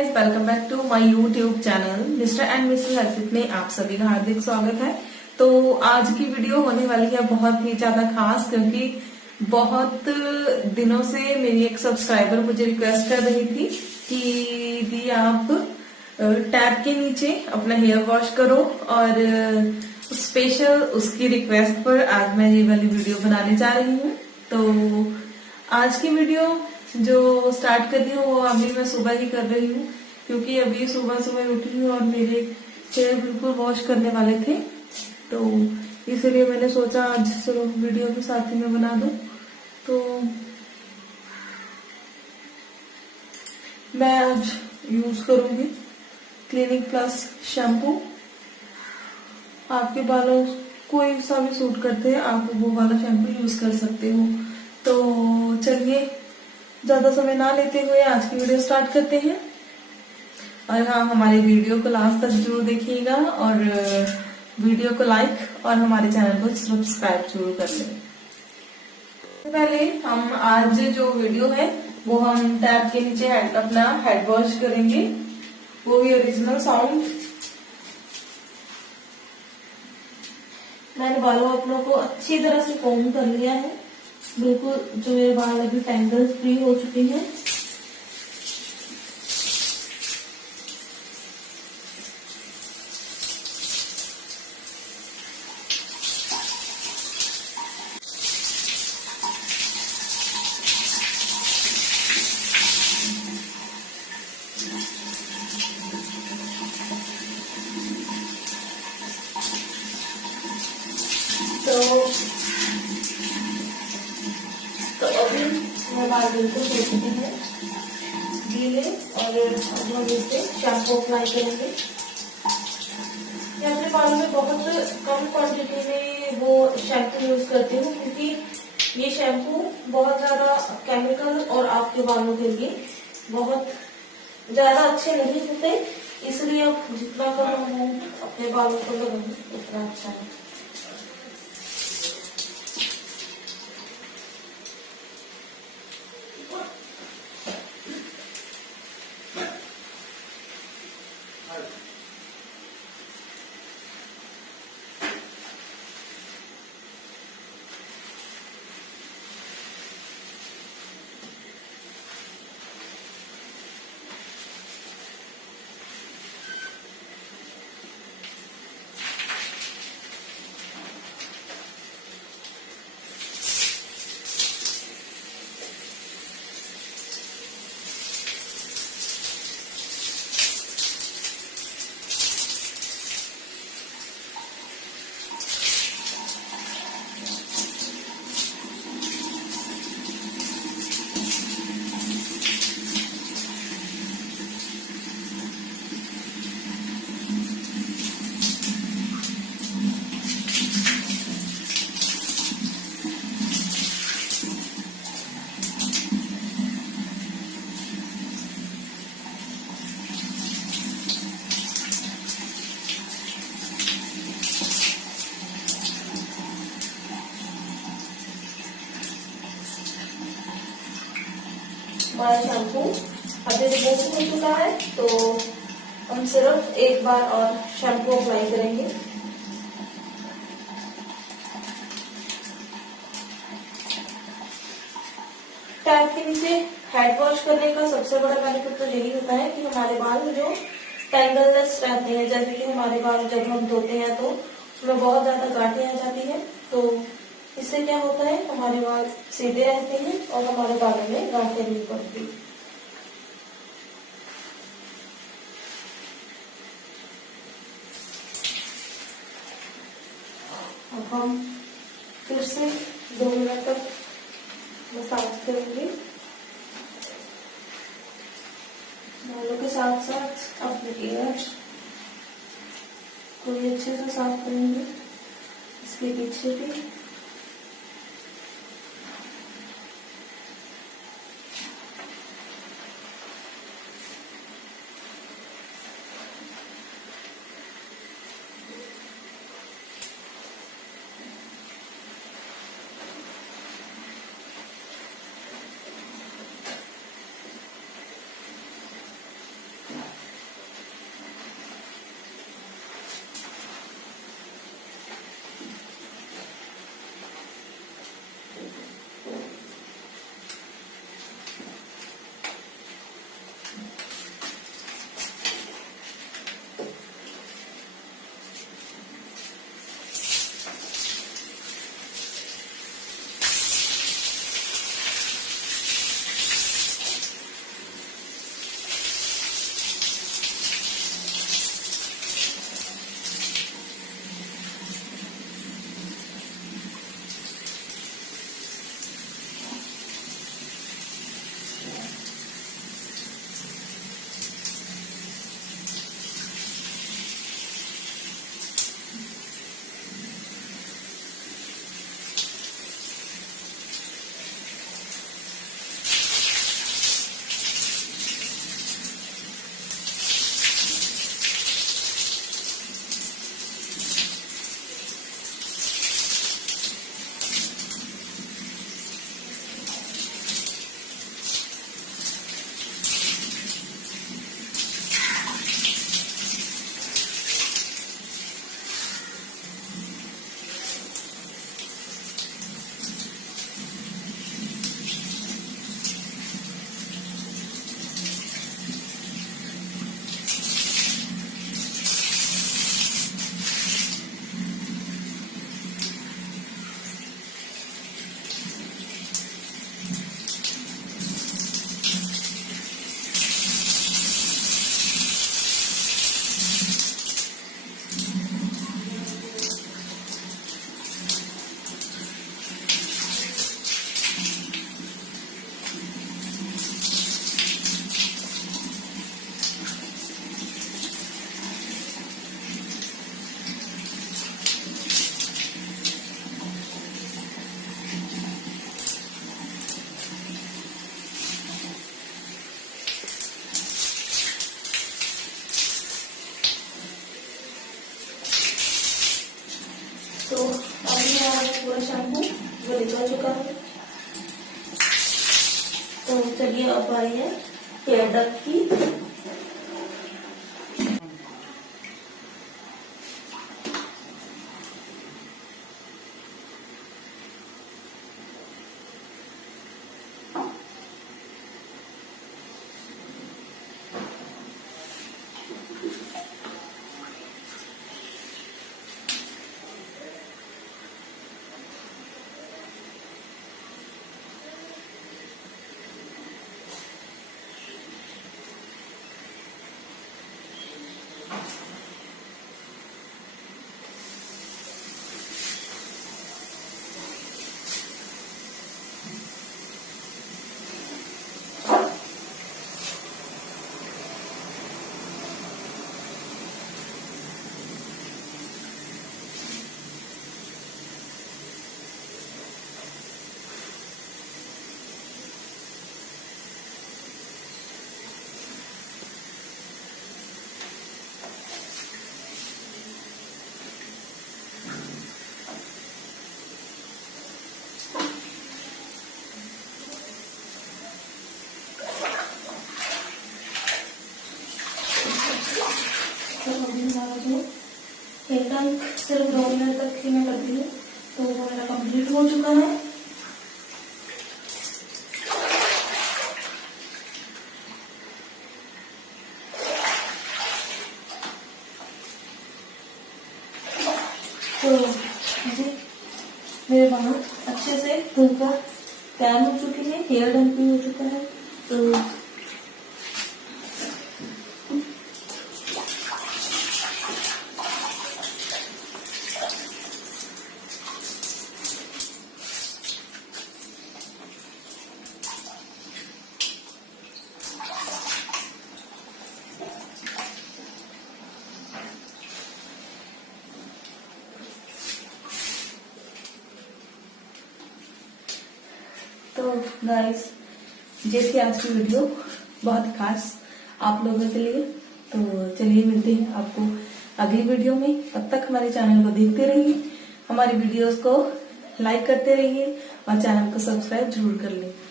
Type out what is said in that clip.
Guys, welcome back to my YouTube channel mister and missus Harshit में आप सभी का हार्दिक स्वागत है। तो आज की वीडियो होने वाली है बहुत ही ज्यादा खास, क्योंकि बहुत दिनों से मेरी एक सब्सक्राइबर मुझे रिक्वेस्ट कर रही थी कि दी आप टैब के नीचे अपना हेयर वॉश करो, और स्पेशल उसकी रिक्वेस्ट पर आज मैं ये वाली वीडियो बनाने जा रही हूँ। तो आज की वीडियो जो स्टार्ट कर रही हूँ वो अभी मैं सुबह ही कर रही हूँ, क्योंकि अभी सुबह सुबह उठी हूँ और मेरे हेयर बिल्कुल वॉश करने वाले थे, तो इसलिए मैंने सोचा आज चलो वीडियो के साथ ही मैं बना दूं। तो मैं आज यूज करूंगी क्लिनिक प्लस शैम्पू। आपके बालों कोई सा भी सूट करते हैं, आप वो वाला शैम्पू यूज कर सकते हो। तो चलिए ज्यादा समय ना लेते हुए आज की वीडियो स्टार्ट करते हैं। और हाँ, हमारे वीडियो को लास्ट तक जरूर देखिएगा और वीडियो को लाइक और हमारे चैनल को सब्सक्राइब जरूर कर लें। पहले हम आज जो वीडियो है वो हम टैब के नीचे अपना हेड वॉश करेंगे, वो भी ओरिजिनल साउंड। मैंने बालों अपनों को अच्छी तरह से कोम कर लिया है, बिल्कुल जो मेरे बाल अभी टेंगल्स फ्री हो चुके हैं। तो अभी मैं बाल बिल्कुल धो चुके हैं गीले, और अब हम इससे शैम्पू अप्लाई करेंगे। मैं अपने बालों में बहुत कम क्वांटिटी में वो शैम्पू यूज करती हूँ, क्योंकि ये शैम्पू बहुत ज्यादा केमिकल और आपके बालों के लिए बहुत ज्यादा अच्छे नहीं होते, इसलिए अब जितना कम हम अपने बालों को लगाएंगे उतना अच्छा है। हमारा शैम्पू अभी रिमूव हो चुका है, तो हम सिर्फ एक बार और शैम्पू अप्लाई करेंगे। टैब के नीचे हेड वॉश करने का सबसे बड़ा बेनिफिट तो यही होता है कि हमारे बाल जो टेंगललेस रहते हैं, जैसे कि हमारे बाल जब हम धोते हैं तो उसमें बहुत ज्यादा गांठें आ जाती है, तो इससे क्या होता है हमारे बाल सीधे रहते हैं और हमारे बालों में गांठें नहीं पड़ती। अब हम फिर से 2 मिनट तक मसाज करेंगे बालों के साथ साथ अपने ईयर को भी अच्छे से साफ करेंगे, इसके पीछे भी। अब आ रही है हेयर डक की। तो अभी हमारा जो हेयर डक सिर्फ 2 मिनट तक ही मैं करती हूँ, तो वो मेरा कंप्लीट हो चुका है। तो जी मेरे बाल अच्छे से धुलकर तैयार हो चुके हैं, हेयर डन भी हो चुका है। तो गाइस, ये थी आज की वीडियो, बहुत ही खास आप लोगों के लिए। तो चलिए मिलते हैं आपको अगली वीडियो में। तब तक हमारे चैनल को देखते रहिए, हमारी वीडियोस को लाइक करते रहिए और चैनल को सब्सक्राइब जरूर कर लें।